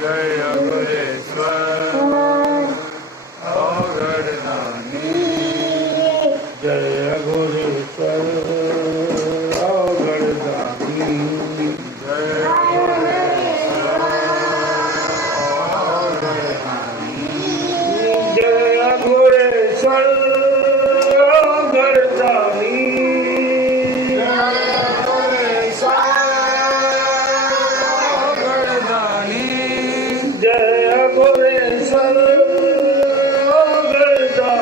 जय गुरेश्वर अवगढ़दानी जय गुरेश्वर अवगढ़दानी जय गुरेश्वर अवगढ़दानी जय गुरेश्वर अवगढ़दानी जय गुरेश्वर अवगढ़दानी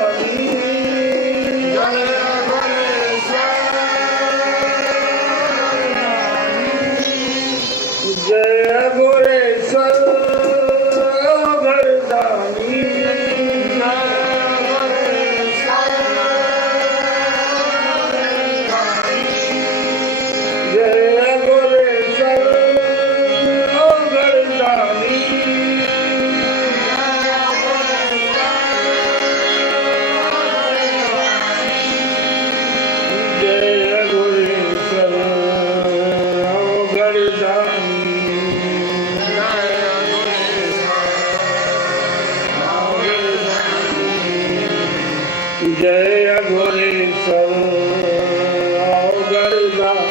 जय गुरेश्वर अवगढ़दानी जय गुरेश्वर अवगढ़दानी।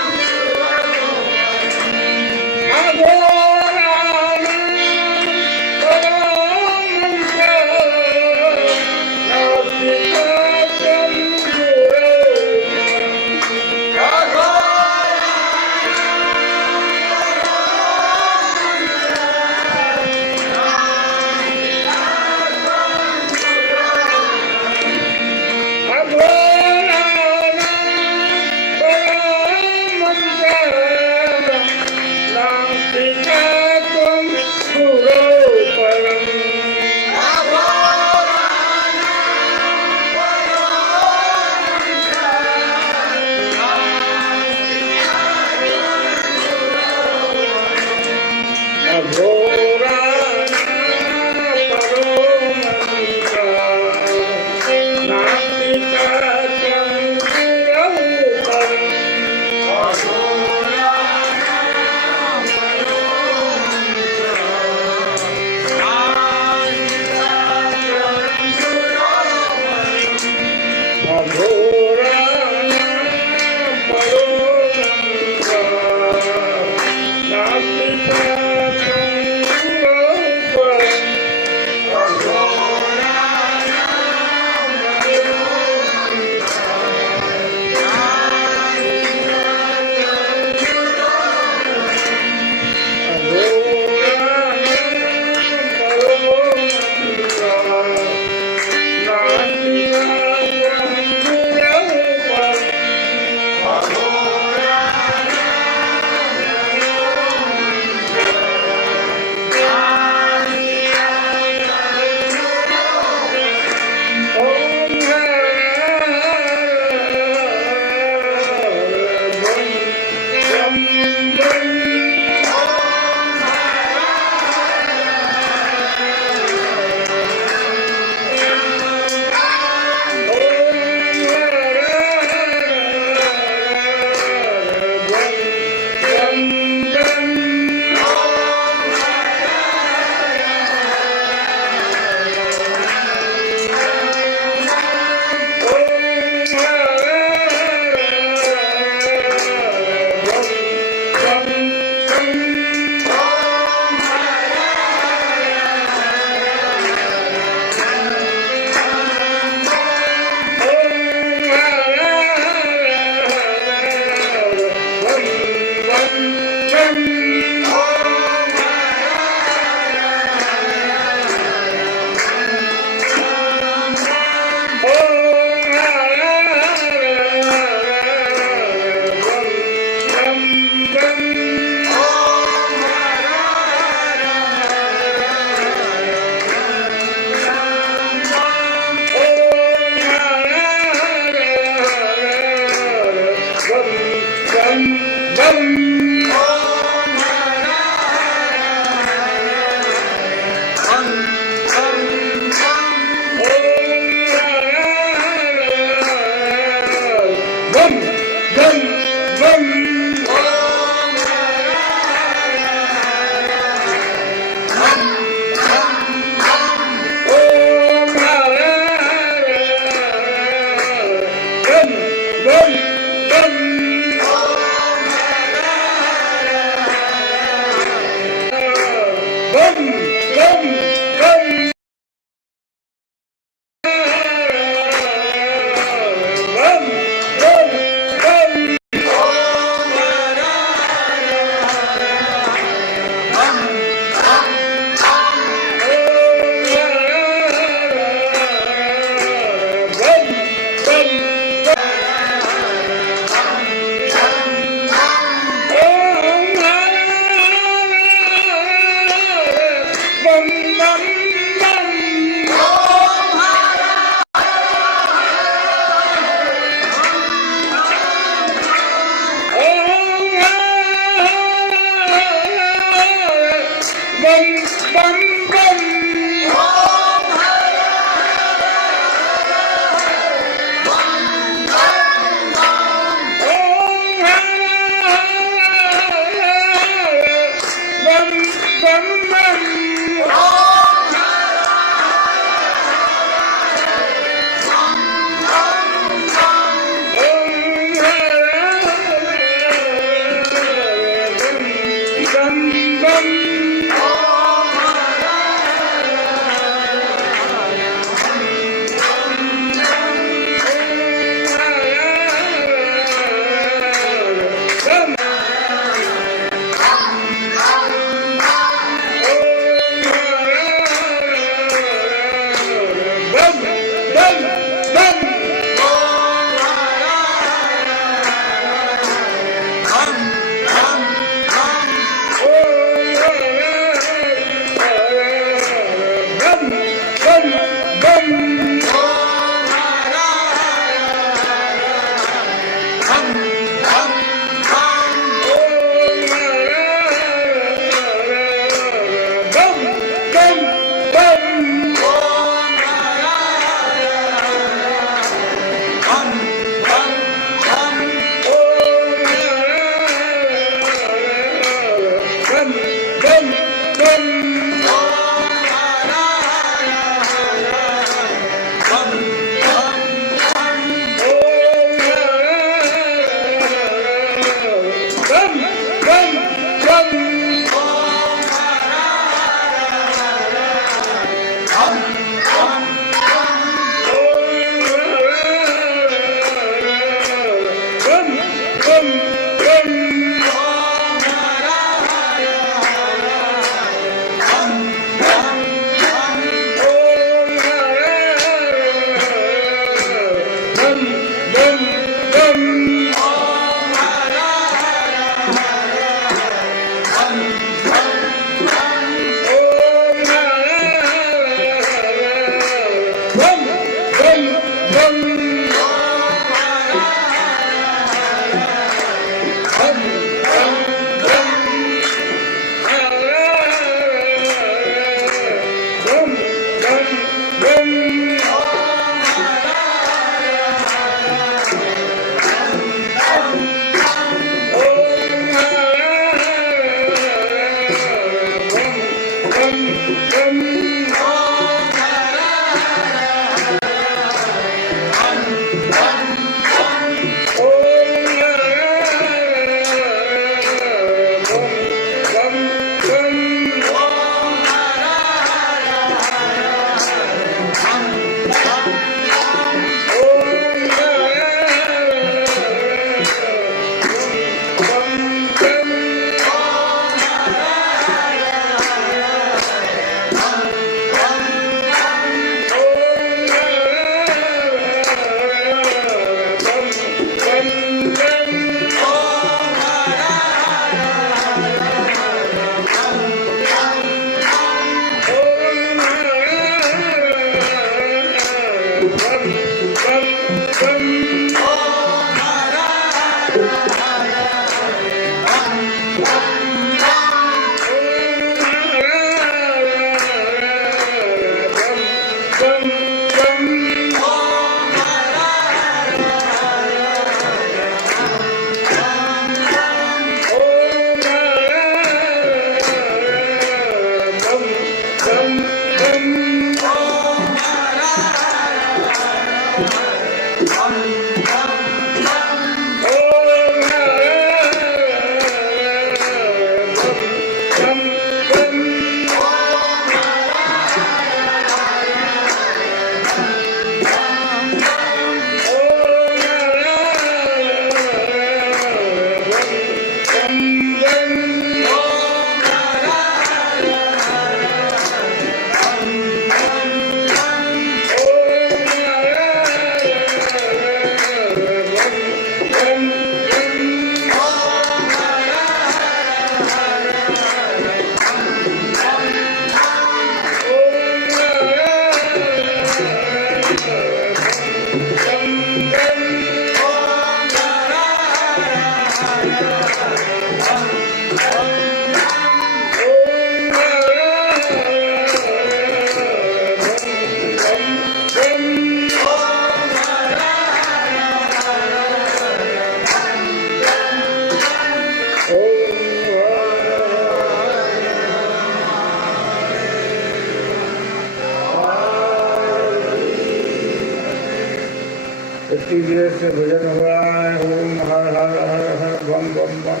कीजिए से भजन हो रहा है। ओम हर हर हर हर बम बम बम।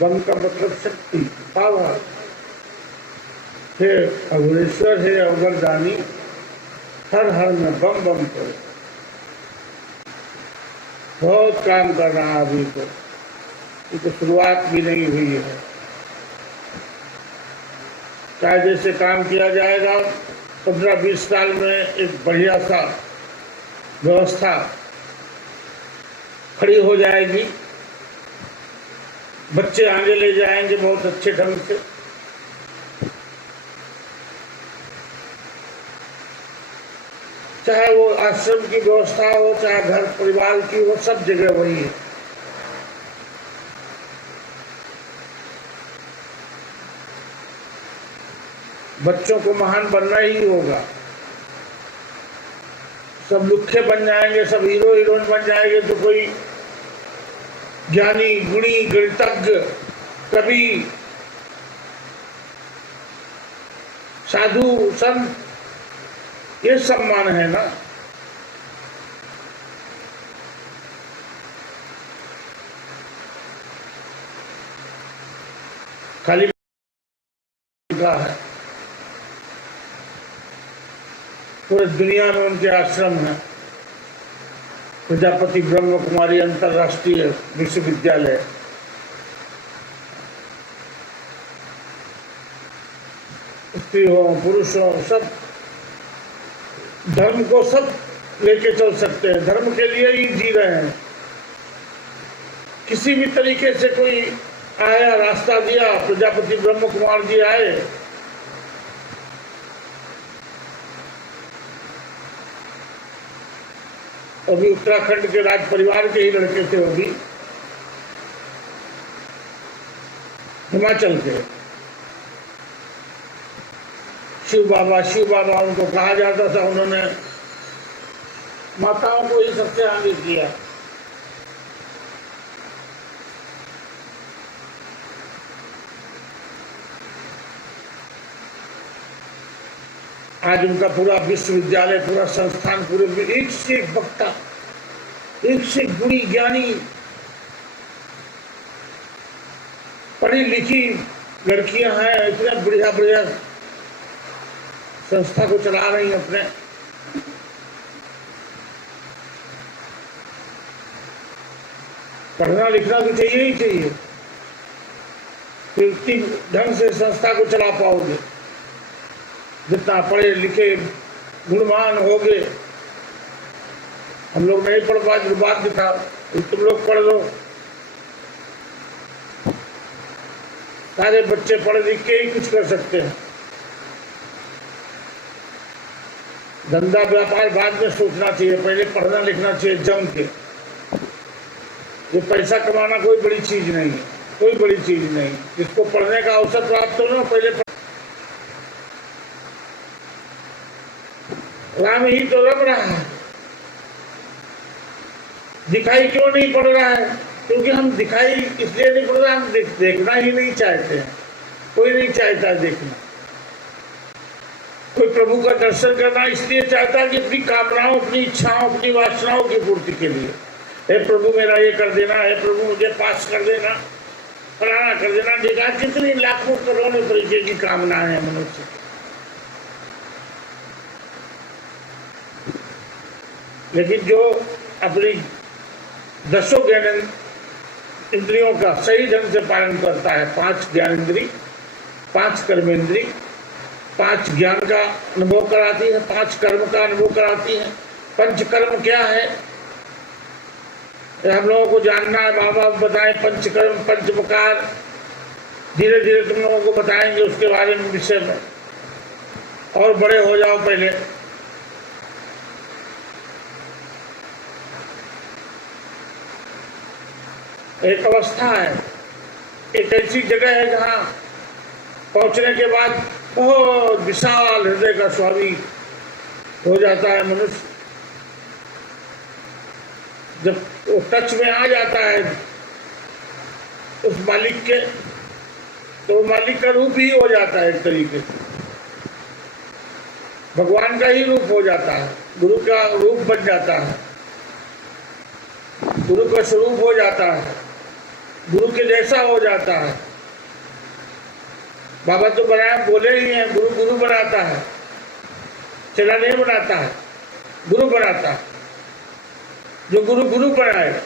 बम का मतलब शक्ति, पावर। हे अघोरेश्वर, हे अवगरदानी, हर हर में बम बम करो। बहुत काम कर रहा है अभी तो, ये तो शुरुआत भी नहीं हुई है। कायदे से काम किया जाएगा, 15-20 साल में एक बढ़िया सा व्यवस्था खड़ी हो जाएगी। बच्चे आगे ले जाएंगे बहुत अच्छे ढंग से। चाहे वो आश्रम की व्यवस्था हो, चाहे घर परिवार की हो, सब जगह वही है। बच्चों को महान बनना ही होगा। सब लुखे बन जाएंगे, सब हीरो हीरोइन बन जाएंगे तो कोई ज्ञानी गुणी गणितज्ञ कवि साधु संत, ये सम्मान है ना। खाली का है, पूरे दुनिया में उनके आश्रम है। प्रजापति ब्रह्म कुमारी अंतरराष्ट्रीय विश्वविद्यालय, स्त्री हो पुरुष हो, सब धर्म को सब लेके चल सकते हैं, धर्म के लिए ही जी रहे हैं। किसी भी तरीके से कोई आया, रास्ता दिया, प्रजापति ब्रह्म कुमार जी आए, अभी उत्तराखंड के राज परिवार के ही लड़के थे, वो भी हिमाचल के शिव बाबा उनको कहा जाता था। उन्होंने माताओं को ही सबसे आगे किया। आज उनका पूरा विश्वविद्यालय, पूरा संस्थान, पूरे एक से एक वक्ता, एक से एक गुणी ज्ञानी, पढ़ी लिखी लड़कियां हैं, इतना बढ़िया बढ़िया संस्था को चला रही हैं अपने। पढ़ना लिखना तो चाहिए ही चाहिए, फिर इतनी ढंग से संस्था को चला पाओगे। जितना पढ़े लिखे गुणवान हो गए, हम लोग नहीं पढ़ पाए, दुर्भाग्य था। तुम लोग पढ़ लो, सारे बच्चे पढ़ लिख के ही कुछ कर सकते हैं। धंधा व्यापार बाद में सोचना चाहिए, पहले पढ़ना लिखना चाहिए जम के। ये पैसा कमाना कोई बड़ी चीज नहीं है, कोई बड़ी चीज नहीं। जिसको पढ़ने का अवसर प्राप्त हो ना, पहले राम ही तो रम रहा है। दिखाई क्यों नहीं पड़ रहा है? क्योंकि हम दिखाई इसलिए नहीं पड़ रहा, हम देखना ही नहीं चाहते हैं। कोई नहीं चाहता देखना। कोई प्रभु का दर्शन करना इसलिए चाहता है कि अपनी कामनाओं, अपनी इच्छाओं, अपनी वासनाओं की पूर्ति के लिए। हे प्रभु मेरा ये कर देना, हे प्रभु मुझे पास कर देना, फलाना कर देना। देखा कितनी लाखों करोड़ों तरीके की कामनाएं हैं मनुष्य। लेकिन जो अपनी 10 ज्ञान इंद्रियों का सही ढंग से पालन करता है, 5 ज्ञानेंद्री, 5 कर्मेंद्री, 5 ज्ञान का अनुभव कराती है, 5 कर्म का अनुभव कराती है। पंचकर्म क्या है हम लोगों को जानना है। माँ बाप बताएं पंचकर्म, पंचप्रकार। धीरे धीरे तुम लोगों को बताएंगे उसके बारे में, विषय में। और बड़े हो जाओ पहले। एक अवस्था है, एक ऐसी जगह है जहां पहुंचने के बाद बहुत विशाल हृदय का स्वामी हो जाता है मनुष्य। जब वो टच में आ जाता है उस मालिक के, तो वो मालिक का रूप ही हो जाता है, एक तरीके से भगवान का ही रूप हो जाता है। गुरु का रूप बन जाता है, गुरु का स्वरूप हो जाता है, गुरु के जैसा हो जाता है। बाबा तो बनाया, बोले ही हैं, गुरु गुरु बनाता है, चला नहीं बनाता है, गुरु बनाता है। जो गुरु गुरु बनाएगा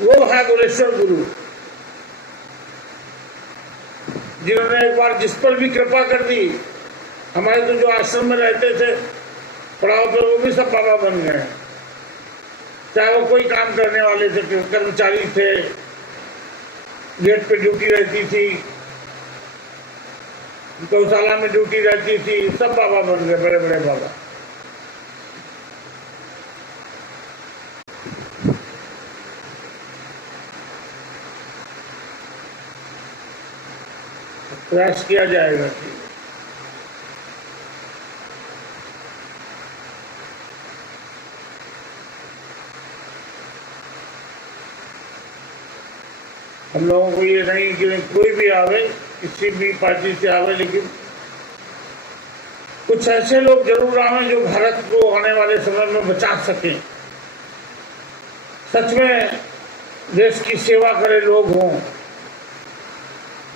वो है गुरेश्वर गुरु, जिन्होंने एक बार जिस पर भी कृपा कर दी। हमारे तो जो आश्रम में रहते थे पड़ाव पर, वो भी सब बाबा बन गए, चाहे वो कोई काम करने वाले थे, कर्मचारी थे, गेट पे ड्यूटी रहती थी, गौशाला में ड्यूटी रहती थी, सब बाबा बन गए, बड़े बड़े बाबा। प्रयास किया जाएगा कि हम लोगों को ये नहीं कि कोई भी आवे, किसी भी पार्टी से आवे, लेकिन कुछ ऐसे लोग जरूर आवे जो भारत को आने वाले समय में बचा सकें, सच में देश की सेवा करे लोग हों,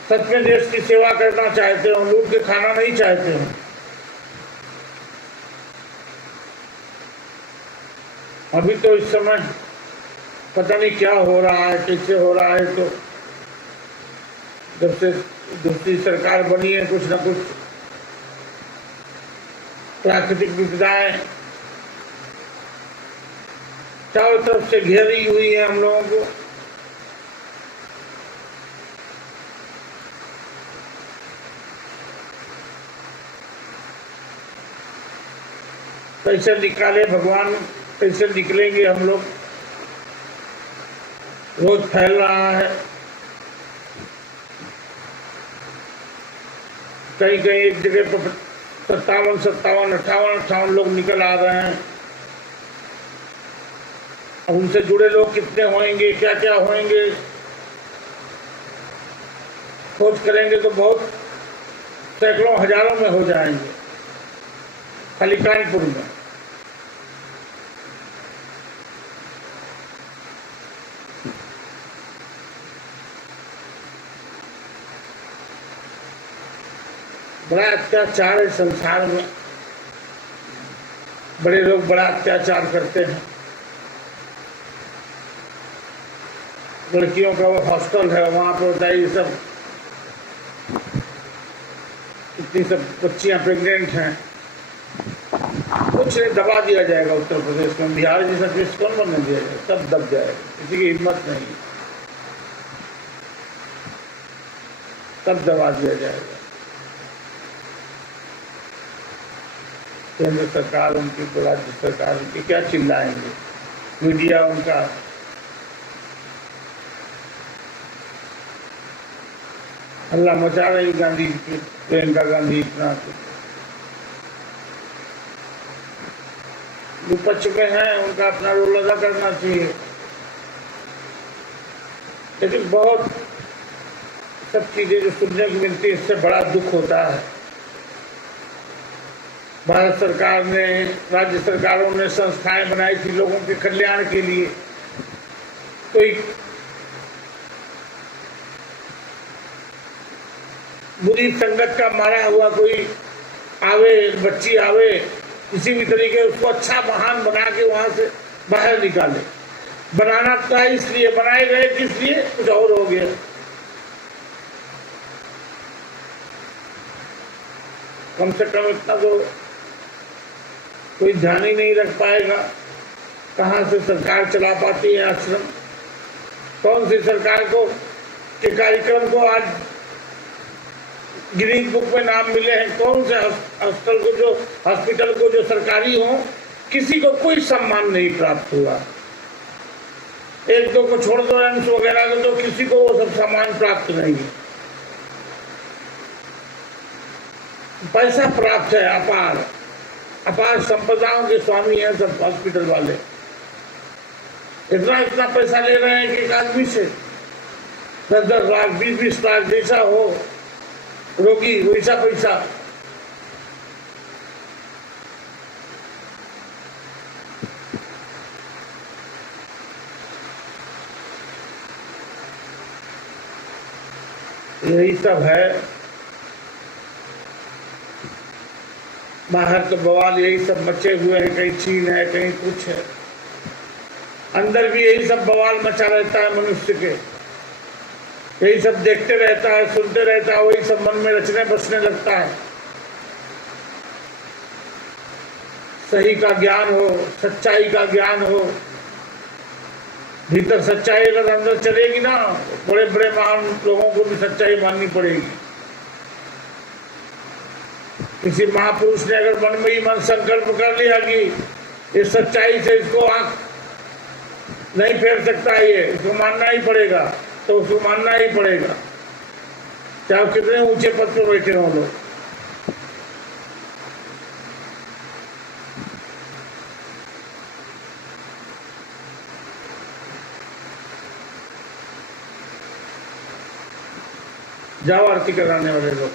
सच में देश की सेवा करना चाहते हो, लूट के खाना नहीं चाहते हो। अभी तो इस समय पता नहीं क्या हो रहा है, कैसे हो रहा है। तो जब से दूसरी सरकार बनी है, कुछ न कुछ प्राकृतिक विपदाएं चारों तरफ से घेरी हुई है हम लोगों को। कैसे निकाले भगवान, कैसे निकलेंगे हम लोग। रोज फैल रहा है, कहीं कहीं एक जगह पर 57, 58 लोग निकल आ रहे हैं। अब उनसे जुड़े लोग कितने होंगे, क्या क्या होंगे, खोज करेंगे तो बहुत सैकड़ों हजारों में हो जाएंगे खाली कानपुर में। बड़ा अत्याचार है संसार में, बड़े लोग बड़ा अत्याचार करते हैं। लड़कियों का वो हॉस्टल है, वहां पर होता है ये सब, इतनी सब बच्चियां प्रेग्नेंट हैं, कुछ नहीं दबा दिया जाएगा उत्तर प्रदेश में। बिहार जैसा देश कौन बनने दिया जाएगा, सब दब जाएगा, किसी की हिम्मत नहीं, सब दबा दिया जाएगा। केंद्र सरकार उनकी, राज्य सरकार उनकी क्या चिल्लाएंगे, मीडिया उनका हल्ला मचा रही। गांधी, प्रियंका गांधी इतना विपक्ष में है, उनका अपना रोल अदा करना चाहिए। लेकिन बहुत सब चीजें जो सुनने को मिलती है, इससे बड़ा दुख होता है। भारत सरकार ने, राज्य सरकारों ने संस्थाएं बनाई थी लोगों के कल्याण के लिए, कोई बुरी संगत का मारा हुआ कोई आवे, बच्ची आवे, किसी भी तरीके उसको अच्छा महान बना के वहां से बाहर निकाले। बनाना था इसलिए, बनाए गए किस लिए, कुछ और हो गया। कम से कम इतना तो कोई ध्यान ही नहीं रख पाएगा। कहां से सरकार चला पाती है आश्रम, कौन सी सरकार को के कार्यक्रम को आज गिनीज बुक में नाम मिले हैं, कौन से हॉस्पिटल को जो सरकारी हो, किसी को कोई सम्मान नहीं प्राप्त हुआ। एक दो को छोड़ दो, एम्स वगैरह को, तो किसी को वो सब सम्मान प्राप्त नहीं है। पैसा प्राप्त है, अपार अपार संपदाओं के स्वामी हैं सब हॉस्पिटल वाले। इतना पैसा ले रहे हैं कि एक आदमी से 10-10 लाख, 20-20 लाख, जैसा हो रोगी वैसा पैसा। यही सब है। बाहर तो बवाल यही सब मचे हुए हैं, कहीं चीन है, कहीं कुछ है। अंदर भी यही सब बवाल मचा रहता है मनुष्य के, यही सब देखते रहता है, सुनते रहता है, वही सब मन में रचने बसने लगता है। सही का ज्ञान हो, सच्चाई का ज्ञान हो, भीतर सच्चाई अगर अंदर चलेगी ना, बड़े बड़े महान लोगों को भी सच्चाई माननी पड़ेगी। किसी महापुरुष ने अगर मन में ही मन संकल्प कर लिया कि इस सच्चाई से इसको आंख नहीं फेर सकता, ये इसको मानना ही पड़ेगा, तो उसको मानना ही पड़ेगा, चाहे कितने ऊंचे पद पर बैठे हों लोग। जाओ आरती कराने वाले लोग।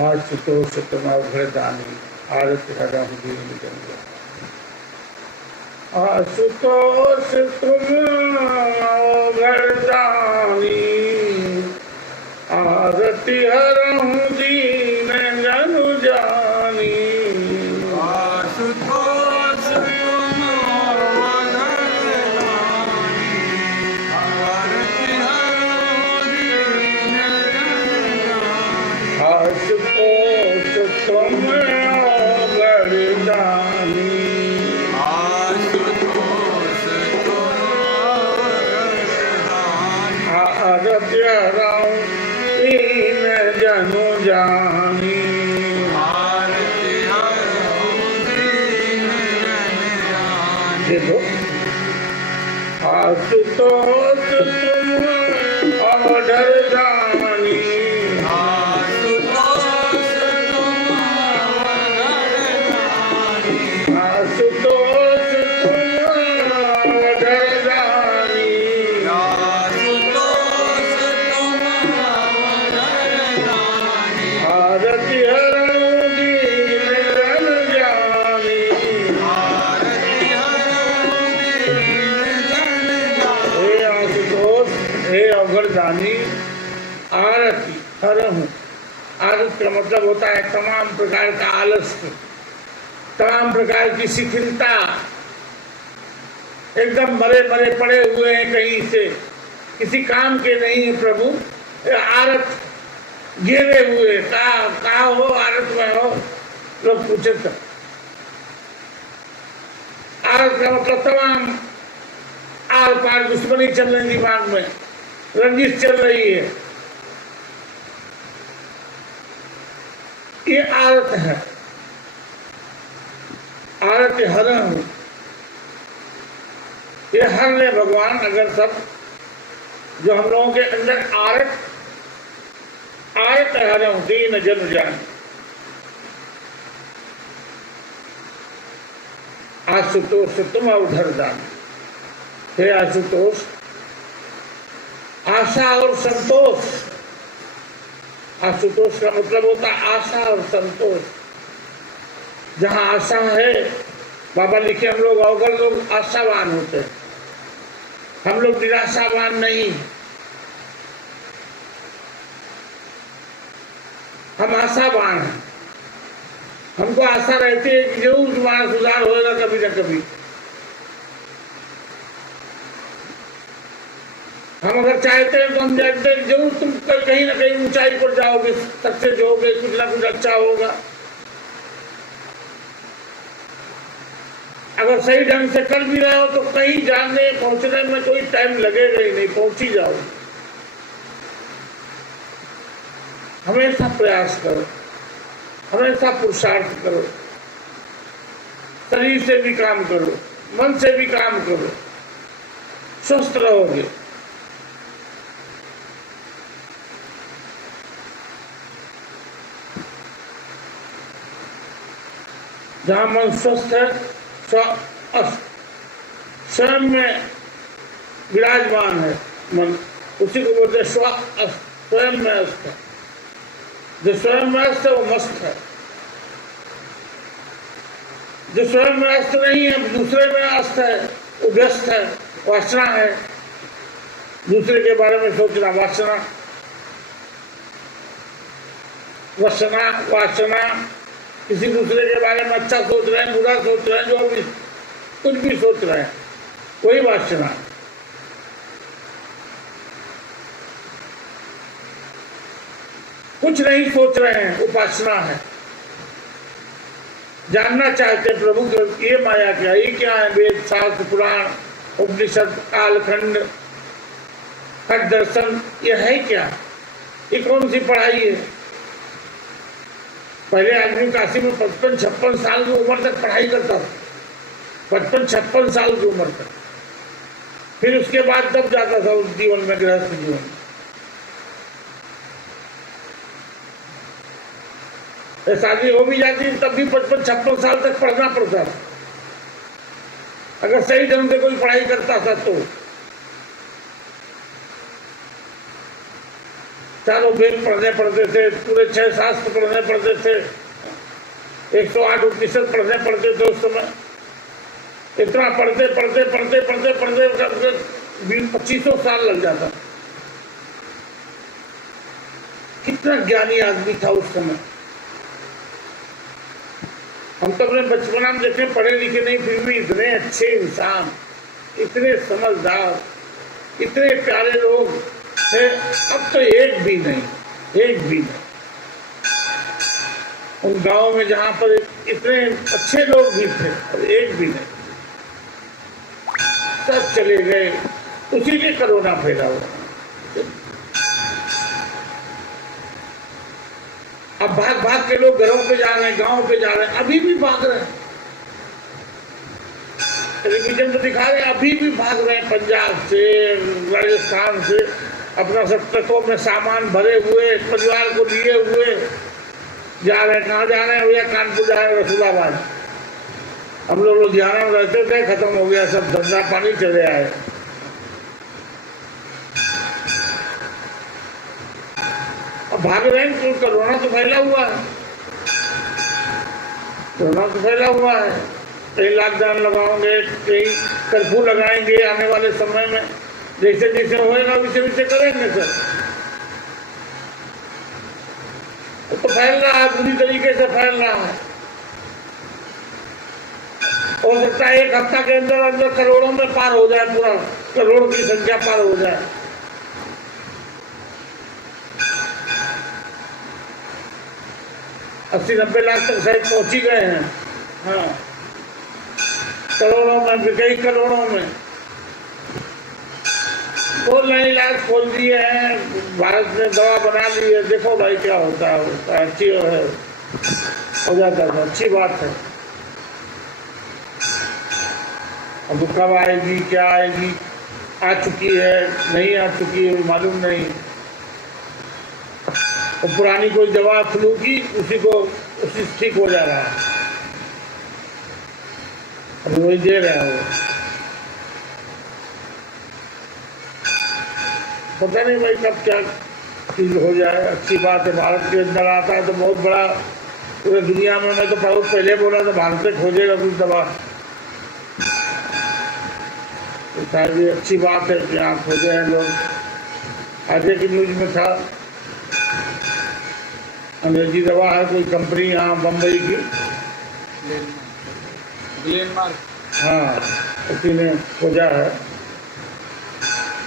आशुतोष तुम अवघड़दानी आरती हरा आशुतोष तुम अवघड़दानी आरती हरहु दीन जनु जानी। आशुतोष तुम अवघड़दानी आरती हरहु दीन जनु जानी। आशुतोष तुम अवघड़दानी आरती हरहु दीन जनु जानी। देखो आशुतोष तुम अवघड़दानी आशुतोष तुम अवघड़दानी आशुतोष तुम अवघड़दानी आशुतोष तुम अवघड़दानी आरती हरहु दीन जनु जानी। आरती हरहु दीन जनु जानी। हे आशुतोष, हे अवघड़दानी, आरती हरहु। आरती का मतलब होता है तमाम प्रकार का आलस्य, तमाम प्रकार की शिथिलता, एकदम मरे मरे पड़े हुए हैं, कहीं से किसी काम के नहीं है प्रभु। आरत गिरे हुए कहा हो, आरत में हो, लोग पूछे तो आरत का मतलब तमाम आर पार दुश्मनी चल रही, दिमाग में रंजिश चल रही है, ये आरत है। आरत हरहु, ये हर ले भगवान। अगर सब जो हम लोगों के अंदर आरत हरहु दीन जनु जानी। आशुतोष तुम अवघड़दानी, हे आशुतोष, आशा और संतोष। आशुतोष का मतलब होता है आशा और संतोष। जहाँ आशा है, बाबा लिखे हम लोग अवघड़ लोग आशावान होते हैं, हम लोग निराशावान नहीं, हम आशावान हैं। हमको आशा रहती है कि जरूर तुम्हारा सुधार होगा कभी ना कभी। हम अगर चाहते हैं तो हम जानते हैं जरूर तुम कहीं ना कहीं ऊंचाई पर जाओगे, सक्सेस होगे, कुछ ना कुछ अच्छा होगा। अगर सही ढंग से कर भी रहे हो तो कहीं जाने पहुंचने में कोई टाइम लगेगा ही नहीं, पहुंच ही जाओगे। हमेशा प्रयास करो, हमेशा पुरुषार्थ करो, शरीर से भी काम करो, मन से भी काम करो, स्वस्थ रहोगे। जहां मन स्वस्थ है, स्वयं में विराजमान है, मन, उसी को बोलते हैं स्वयं में अस्त है। जो स्वयं में अस्त है वो मस्त है, जो स्वयं में अस्त नहीं है, दूसरे में अस्त है, वो व्यस्त है, वासना है, दूसरे के बारे में सोचना, वासना वासना वासना किसी दूसरे के बारे में अच्छा सोच रहे हैं, बुरा सोच रहे हैं, जो भी कुछ भी सोच रहे हैं, वही वासना। कुछ नहीं सोच रहे हैं, उपासना है। जानना चाहते हैं प्रभु के ये माया क्या, ये क्या है, वेद शास्त्र पुराण उपनिषद कालखंड खट दर्शन, ये है क्या, ये कौन सी पढ़ाई है। पहले आदमी काशी में 55-56 साल की उम्र तक पढ़ाई करता था, 55-56 साल की उम्र तक, फिर उसके बाद तब जाता था उस जीवन में, गृहस्थ जीवन में। शादी हो भी जाती तब भी 55-56 साल तक पढ़ना पड़ता था, अगर सही ढंग से कोई पढ़ाई करता था तो। चारों वेद पढ़ने पड़ते थे, पूरे 6 शास्त्र पढ़ने पड़ते थे, 108 उपनिषद पढ़ने पड़ते थे उस समय। इतना पढ़ते पढ़ते पढ़ते पढ़ते पढ़ते पढ़ते 2500 साल लग जाता। कितना ज्ञानी आदमी था उस समय। हम तो अपने बचपना में देखे, पढ़े लिखे नहीं, फिर भी इतने अच्छे इंसान, इतने समझदार, इतने प्यारे लोग थे। अब तो एक भी नहीं, एक भी नहीं। उन गांव में जहां पर इतने अच्छे लोग भी थे, और एक भी नहीं, सब चले गए। उसी के कोरोना फैला हुआ। अब भाग भाग के लोग घरों पे जा रहे हैं, गांव पे जा रहे हैं, अभी भी भाग रहे हैं। टेलीविजन पे दिखा रहे हैं, अभी भी भाग रहे हैं, पंजाब से, राजस्थान से, अपना सब ट्रकों में सामान भरे हुए, परिवार को लिए हुए जा रहे हैं। कहाँ जा रहे हैं भैया? कानपुर जा रहे हैं, रसूलाबाद। हम लोग लुधियाना में रहते थे, खत्म हो गया सब धंधा पानी, चले आए। अब भाग रहे हैं, तो कोरोना तो फैला हुआ है, कोरोना तो फैला हुआ है। कहीं लॉकडाउन लगाओगे, कहीं कर्फ्यू लगाएंगे आने वाले समय में, जैसे जैसे होएगा वैसे वैसे करेंगे सर। तो फैल रहा है, पूरी तरीके से फैल रहा है। हो सकता है 1 हफ्ता के अंदर अंदर करोड़ों में पार हो जाए, पूरा करोड़ की संख्या पार हो जाए। 80-90 लाख तक शायद पहुंच ही गए हैं। हाँ, करोड़ों में, कई करोड़ों में। वो नए इलाज खोल दिए हैं, भारत ने दवा बना ली है, देखो भाई क्या होता है, अच्छी हो जाता है, अच्छी बात है। अब कब आएगी, क्या आएगी, आ चुकी है, नहीं आ चुकी है, मालूम नहीं। तो पुरानी कोई दवा फ्लू की, उसी ठीक हो जा रहा है, अब वही दे रहे हैं वो। पता नहीं भाई कब क्या चीज हो जाए। अच्छी बात है, भारत के अंदर आता है तो बहुत बड़ा, पूरे दुनिया में। मैं तो बहुत पहले बोला था भारत में खोजेगा कुछ दवा, तो शायद ये अच्छी बात है कि यहाँ खोजे हैं लोग। आगे की न्यूज में था, अंग्रेजी दवा है, कोई कंपनी यहाँ बम्बई की, ग्लेनमार्क, हाँ, उसी ने खोजा है,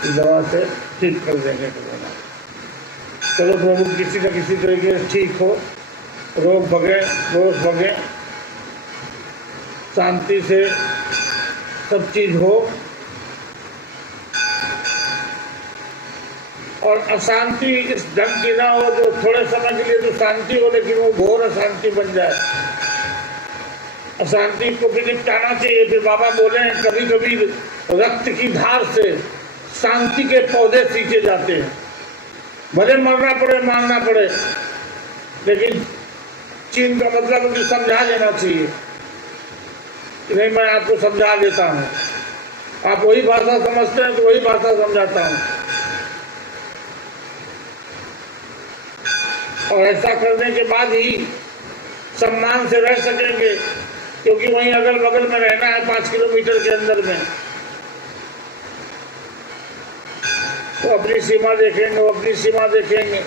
इस दवा से ठीक कर देंगे कोरोना। चलो प्रभु किसी न किसी तरीके से ठीक हो, रोग भगे, रोष भगे, शांति से सब चीज हो, और अशांति इस ढंग की ना हो जो थोड़े समय के लिए तो शांति हो, लेकिन वो घोर अशांति बन जाए। अशांति को भी निपटाना चाहिए। फिर बाबा बोले हैं, कभी कभी रक्त की धार से शांति के पौधे सींचे जाते हैं। भले मरना पड़े, मारना पड़े, लेकिन चीन का मतलब है कि समझा देना चाहिए कि नहीं, मैं आपको समझा देता हूँ, आप वही भाषा समझते हैं तो वही भाषा समझाता हूँ। और ऐसा करने के बाद ही सम्मान से रह सकेंगे, क्योंकि वहीं अगल बगल में रहना है 5 किलोमीटर के अंदर में। वो अपनी सीमा देखेंगे, वो अपनी सीमा देखेंगे।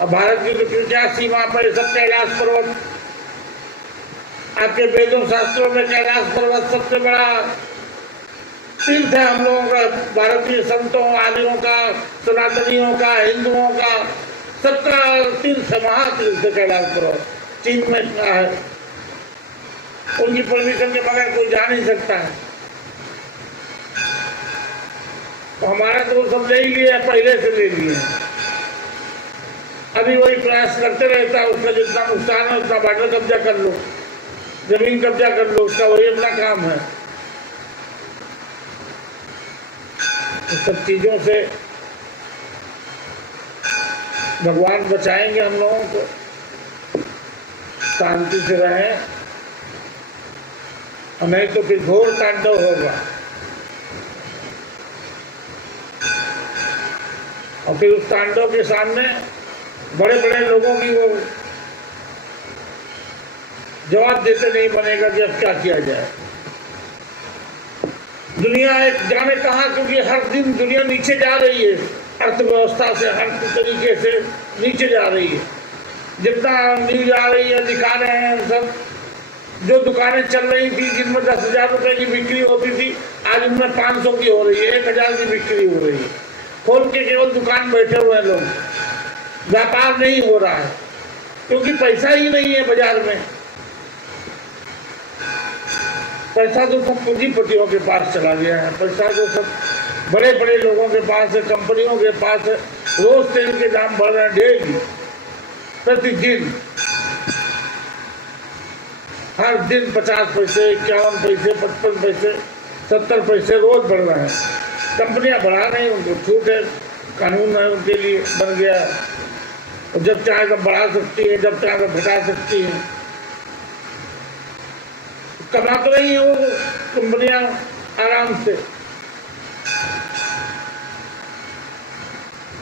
अब भारत की तो क्या सीमा पर सब कैलाश पर्वत, आपके वेदों शास्त्रों में कैलाश पर्वत सबसे बड़ा तीर्थ है हम लोगों का, भारतीय संतों आदियों का, सनातनियों का, हिंदुओं का, सबका तीर्थ है, महातीर्थ है कैलाश पर्वत। चीन में इतना है, उनकी परमिशन के बगैर कोई जा नहीं सकता है। तो हमारा तो सब ले ही लिया, पहले से ले लिए। अभी वही प्रयास करते रहता है, उसका जितना नुकसान है उतना बाटर कब्जा कर लो, जमीन कब्जा कर लो, उसका वही अपना काम है। तो सब चीजों से भगवान बचाएंगे हम लोगों को, शांति से रहें, और नहीं तो फिर घोर तांडव होगा। और फिर उस तांडव के सामने बड़े बड़े लोगों की वो जवाब देते नहीं बनेगा कि अब क्या किया जाए। दुनिया एक जाने कहाँ, क्योंकि हर दिन दुनिया नीचे जा रही है, अर्थव्यवस्था से हर तरीके से नीचे जा रही है। जितना न्यूज आ रही है दिखा रहे हैं सब, जो दुकानें चल रही थी जिनमें 10,000 रुपए की बिक्री होती थी, आज उनमें 500 की हो रही है, 1,000 की बिक्री हो रही है। खोल के केवल दुकान बैठे हुए लोग, व्यापार नहीं हो रहा है, क्योंकि पैसा ही नहीं है बाजार में। पैसा तो सब पूंजीपतियों के पास चला गया है, पैसा तो सब बड़े बड़े लोगों के पास है, कंपनियों के पास है। रोज तेल के दाम बढ़ रहे हैं, डेली, प्रतिदिन, हर दिन 50 पैसे, 51 पैसे, 55 पैसे, 70 पैसे रोज बढ़ रहे हैं। कंपनियां बढ़ा रही, उनको छूट है, कानून है उनके लिए बन गया। और जब चाहे तब बढ़ा सकती है, जब चाहे तब घटा सकती है। कमा तो रही है वो कंपनियां आराम से।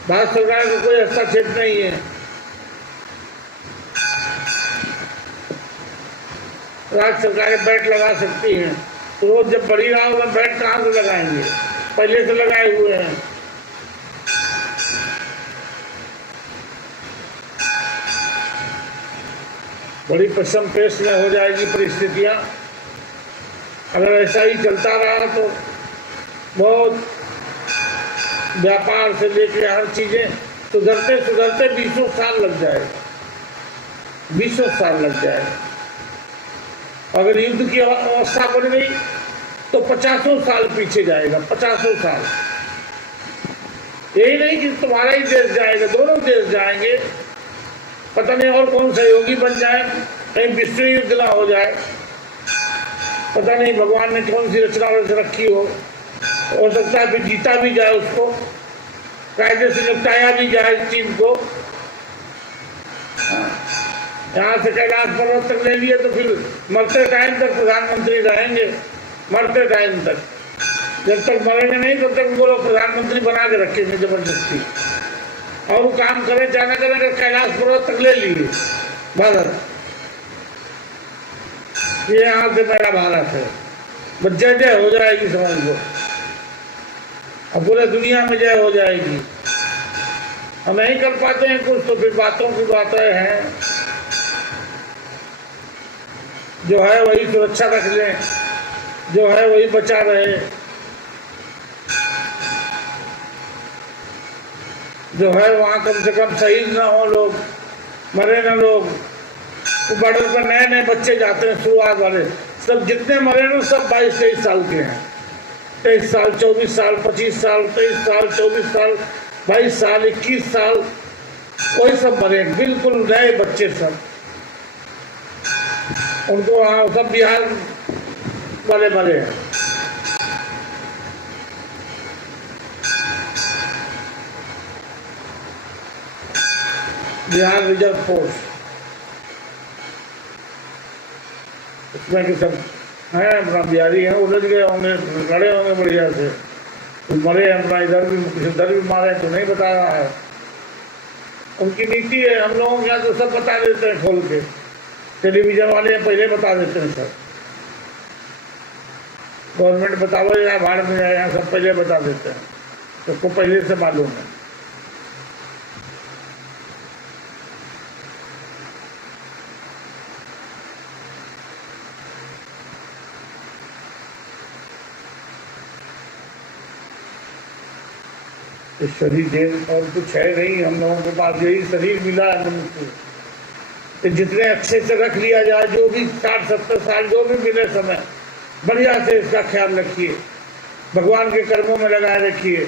भारत सरकार का कोई हस्तक्षेप नहीं है। राज्य सरकारें बैट लगा सकती हैं, तो रोज जब बढ़ी रहा होगा बैट कहाँ से लगाएंगे, पहले से लगाए हुए हैं। बड़ी पश्चिम पेश में हो जाएगी परिस्थितियां अगर ऐसा ही चलता रहा तो। बहुत व्यापार से लेकर हर चीजें सुधरते सुधरते 20 साल लग जाएगा, 20 साल लग जाएगा। अगर युद्ध की अवस्था बन गई तो 50 साल पीछे जाएगा, 50 साल। यही नहीं कि तुम्हारा ही देश जाएगा, दोनों देश जाएंगे। पता नहीं और कौन सहयोगी बन जाए, कहीं विश्व युद्ध ना हो जाए। पता नहीं भगवान ने कौन सी रचना रखी हो सकता है फिर जीता भी जाए, उसको कायदे से निपटाया भी जाए चीन को। यहाँ से कैलाश पर्वत तक ले लिए तो फिर मरते टाइम तक प्रधानमंत्री रहेंगे, मरते टाइम तक। जब तक मरेंगे नहीं तब तक उनको लोग प्रधानमंत्री बना के रखेंगे जबरदस्ती। और वो काम करें चाहे ना करें, कैलाश पर्वत तक ले लिए भारत। ये यहाँ से मेरा भारत है, बस जय जय हो जाएगी समझ लो, और पूरे दुनिया में जय हो जाएगी। हम नहीं कर पाते हैं कुछ तो फिर बातों की बातें हैं, जो है वही सुरक्षा रख लें, जो है वही बचा रहे, जो है वहाँ कम से कम शहीद ना हो लोग, मरे ना लोग। तो बॉर्डर पर नए नए बच्चे जाते हैं, शुरुआत वाले सब जितने मरे ना सब 22-23 साल के हैं। 23 साल, 24 साल, 25 साल, 23 साल, 24 साल, 22 साल, 21 साल, वही सब मरे, बिल्कुल नए बच्चे सब। उनको सब बिहार वाले मरे हैं। बिहार रिजर्व फोर्स, उसमें कि सब हैं अपना बिहारी हैं, उलझ गए होंगे, लड़े होंगे बढ़िया से, तो मरे हैं अपना। इधर भी मारे तो नहीं बता रहा है, उनकी नीति है। हम लोगों के यहाँ तो सब बता देते हैं खोल के, टेलीविजन वाले पहले बता देते हैं सब। गवर्नमेंट बताओ या भाड़ में जाए, यहाँ सब पहले बता देते हैं, सबको पहले से मालूम है। इस शरीर देन और कुछ है नहीं, हम लोगों के पास यही शरीर मिला है मनुष्य। तो जितने अच्छे से रख लिया जाए, जो भी 60-70 साल जो भी मिले समय, बढ़िया से इसका ख्याल रखिए, भगवान के कर्मों में लगाए रखिए।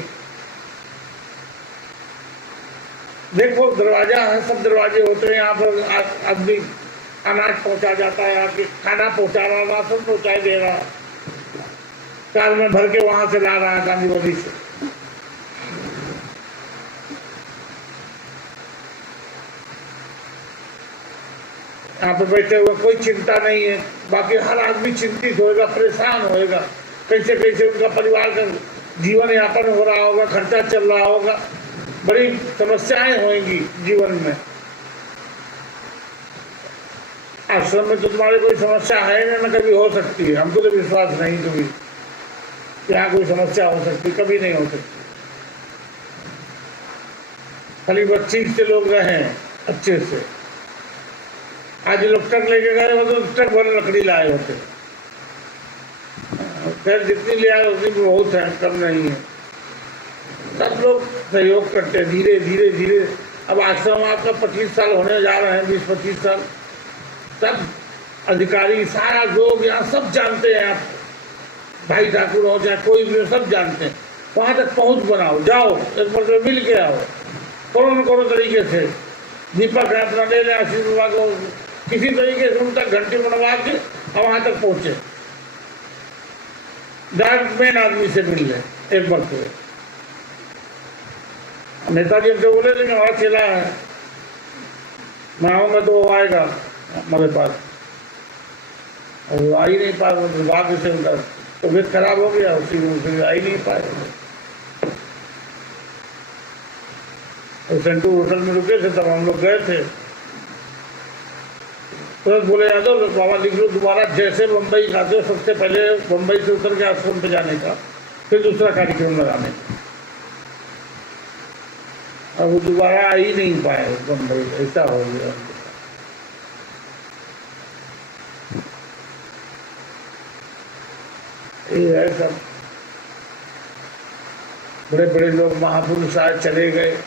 देखो दरवाजा है, सब दरवाजे होते हैं, यहाँ पर आदमी अनाज पहुंचा जाता है, आपके खाना पहुंचा रहा, राशन पहुंचाई दे रहा, कार में भर के वहां से ला रहा है गांधीवाड़ी से। यहाँ पे बैठे हुए कोई चिंता नहीं है, बाकी हर आदमी चिंतित होएगा, परेशान होएगा, कैसे कैसे उनका परिवार का जीवन यापन हो रहा होगा, खर्चा चल रहा होगा, बड़ी समस्याएं होंगी जीवन में। आश्रम में तो तुम्हारी कोई समस्या है ना, कभी हो सकती है, हमको तो विश्वास नहीं कभी यहाँ कोई समस्या हो सकती, कभी नहीं हो सकती। खाली बच्ची से लोग रहे अच्छे से। आज लोग ट्रक लेके गए हो तो ट्रक भर लकड़ी लाए होते, फिर जितनी ले आए उतनी बहुत है, कम नहीं है। सब लोग सहयोग करते हैं धीरे धीरे धीरे। अब आश्रम आपका 25 साल होने जा रहे हैं, 20-25 साल। सब अधिकारी सारा लोग यहाँ सब जानते हैं, आप भाई ठाकुर हो चाहे कोई भी हो, सब जानते हैं। वहां तक पहुंच बनाओ, जाओ एक बार में मिल के आओ, करो न करो तरीके से। दीपक है अपना ले लें, आशीष बाबा को किसी तरीके से उन तक घंटी बनवा के और वहां तक पहुंचे, डायरेक्ट मेन आदमी से मिल लें एक बार को। नेताजी हमसे बोले थे कि हमारा चेला है, मैं आऊंगा तो वो आएगा हमारे पास, और वो आ ही नहीं पाया। दुर्भाग्य से उनका तबियत खराब हो गया, उसी में उसे आ ही नहीं पाए। तो सेंटू होटल में रुके थे, तब हम लोग गए थे। तुरंत बोले यादव बाबा लिख लो दोबारा, जैसे मुंबई जाते हो सबसे पहले मुंबई से उतर के आश्रम पे जाने का, फिर दूसरा कार्यक्रम लगाने का। अब वो दोबारा आ ही नहीं पाए मुंबई, ऐसा हो गया। ये है सब, बड़े बड़े लोग महापुरुष आज चले गए,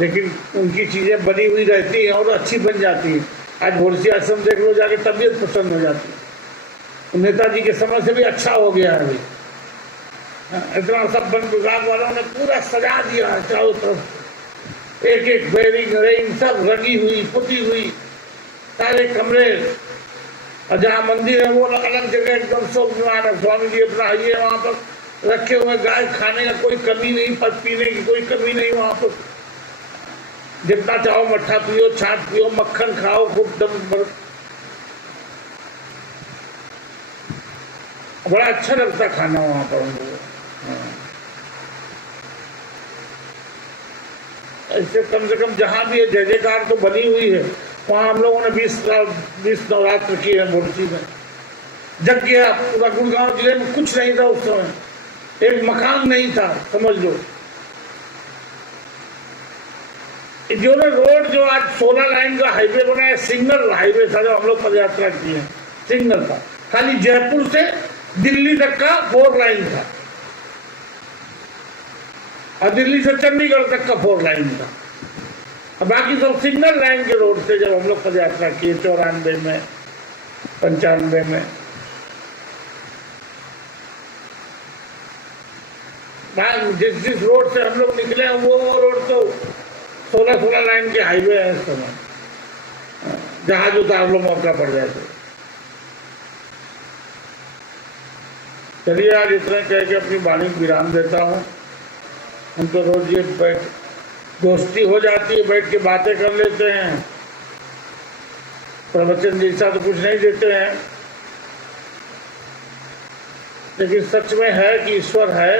लेकिन उनकी चीजें बनी हुई रहती हैं और अच्छी बन जाती है। आज भोरसी आश्रम देख लो जाके, तबीयत पसंद हो जाती है। नेताजी के समय से भी अच्छा हो गया है अभी, इतना सब वन विभाग वालों ने पूरा सजा दिया है चारों तरफ, एक एक बेरिंग रेंग सब रंगी हुई पुती हुई, सारे कमरे। और जहाँ मंदिर है वो अलग जगह एकदम शोभमान है। स्वामी जी अपना ये वहाँ पर रखे हुए, गाय खाने का कोई कमी नहीं, पीने की कोई कमी नहीं वहाँ पर। जितना चाहो मट्ठा पियो, छाछ पियो, मक्खन खाओ, खूब दम भर। बड़ा अच्छा लगता खाना वहां पर हम लोग। ऐसे कम से कम जहां भी है जय जयकार तो बनी हुई है। वहां हम लोगों ने 20 नवरात्र किए हैं भोरसी में। जग गया पूरा गुड़गांव जिले में, कुछ नहीं था उस समय, एक मकान नहीं था, समझ लो। जो ना रोड जो आज 16 लाइन का हाईवे बना है, सिंगल हाईवे था जो हम लोग पद यात्रा किए हैं, सिंगल था। खाली जयपुर से दिल्ली तक का 4 लाइन था, और दिल्ली से चंडीगढ़ तक का 4 लाइन था। और बाकी सब सिंगल लाइन के रोड से जब हम लोग पद यात्रा किए 94 में, 95 में। जिस रोड से हम लोग निकले वो रोड तो 16 लाइन के हाईवे है इस समय, जहाज उतार लो मौका पड़ जाए तो। चलिए आज इतना कह के अपनी वाणी विराम देता हूँ। हम तो रोज ये बैठ दोस्ती हो जाती है, बैठ के बातें कर लेते हैं, प्रवचन जैसा तो कुछ नहीं देते हैं, लेकिन सच में है कि ईश्वर है,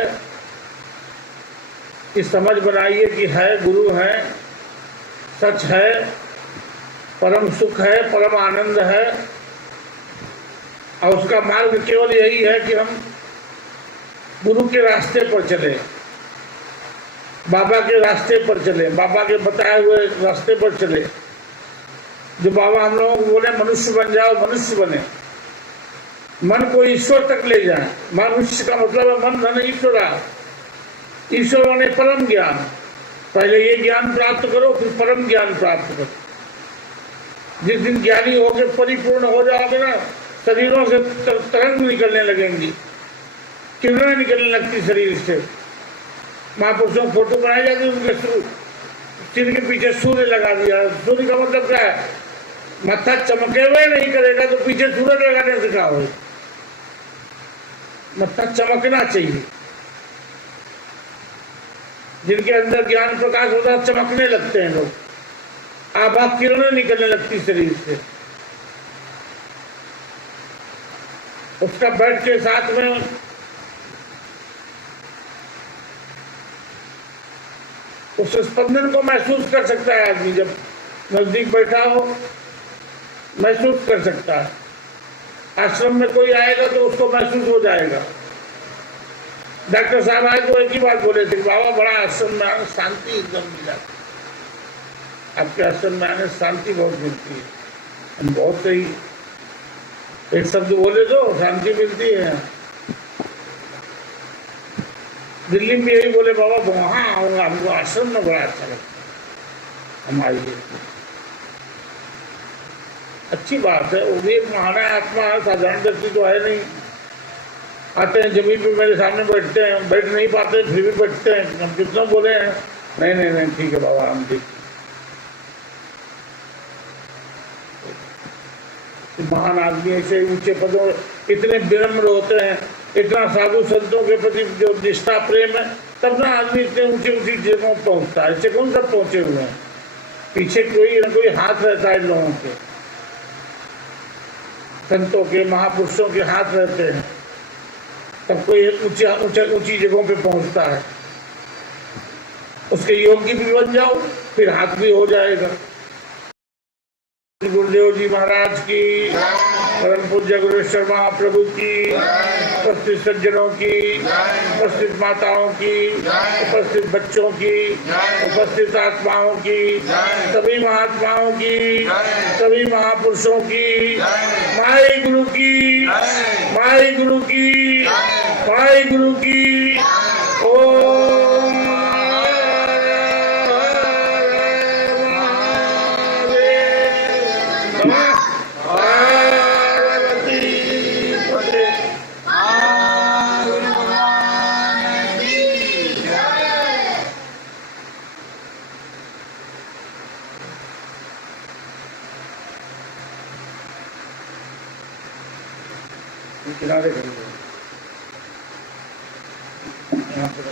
की समझ बनाइए कि है, गुरु है, सच है, परम सुख है, परम आनंद है। और उसका मार्ग केवल यही है कि हम गुरु के रास्ते पर चले, बाबा के रास्ते पर चले, बाबा के बताए हुए रास्ते पर चले। जो बाबा हम लोगों को बोले मनुष्य बन जाओ, मनुष्य बने, मन को ईश्वर तक ले जाए। मनुष्य का मतलब है मन धन ईश्वरा। ईश्वर ने परम ज्ञान, पहले ये ज्ञान प्राप्त करो, फिर परम ज्ञान प्राप्त करो। जिस दिन ज्ञानी होकर परिपूर्ण हो जाओगे ना, शरीरों से तरंग निकलने लगेंगी, किरणें निकलने लगती शरीर से। महापुरुषों फोटो बनाई जाती, उनके सिर के पीछे सूर्य लगा दिया। सूर्य का मतलब क्या है? मत्था चमके हुए नहीं करेगा तो पीछे सूरज लगाने से क्या होगा? मत्था चमकना चाहिए। जिनके अंदर ज्ञान प्रकाश होता है चमकने लगते हैं लोग, आभा किरणें निकलने लगती शरीर से। उसका बैठ के साथ में उस स्पंदन को महसूस कर सकता है आदमी। जब नजदीक बैठा हो महसूस कर सकता है। आश्रम में कोई आएगा तो उसको महसूस हो जाएगा। डॉक्टर साहब आए तो एक ही बात बोले थे, बाबा बड़ा आश्रम में आने शांति एकदम मिला। आपके आश्रम में आने शांति बहुत मिलती है। बहुत सही, एक शब्द बोले तो शांति मिलती है। दिल्ली में यही बोले, बाबा वहां आऊंगा, हमको आश्रम में बड़ा अच्छा लगता, हम आइए। अच्छी बात है। वो भी एक महान आत्मा है, साधारण व्यक्ति तो है नहीं। आते हैं जमीन पे मेरे सामने बैठते हैं, बैठ नहीं पाते फिर भी बैठते हैं। हम कितना बोले हैं, नहीं नहीं नहीं ठीक है बाबा, हम ठीक। महान आदमी ऐसे ऊंचे पदों, इतने विनम्र होते हैं, इतना साधु संतों के प्रति जो निष्ठा प्रेम है, तब ना आदमी इतने ऊंची ऊंची जगहों पहुंचता है। ऐसे कौन सब पहुंचे हुए हैं? पीछे कोई ना कोई हाथ रहता है लोगों के, संतों के, महापुरुषों के हाथ रहते हैं, तब कोई ऊंची जगहों पे पहुंचता है। उसके योग्य भी बन जाओ, फिर हाथ भी हो जाएगा। गुरुदेव जी महाराज की, परम पूज्य गुरुश्वर महाप्रभु की, उपस्थित सज्जनों की, उपस्थित माताओं की, उपस्थित बच्चों की, उपस्थित आत्माओं की, सभी महात्माओं की, सभी महापुरुषों की, माई गुरु की, माई गुरु की, माई गुरु की। ओम किनारे करेंगे यहाँ पर।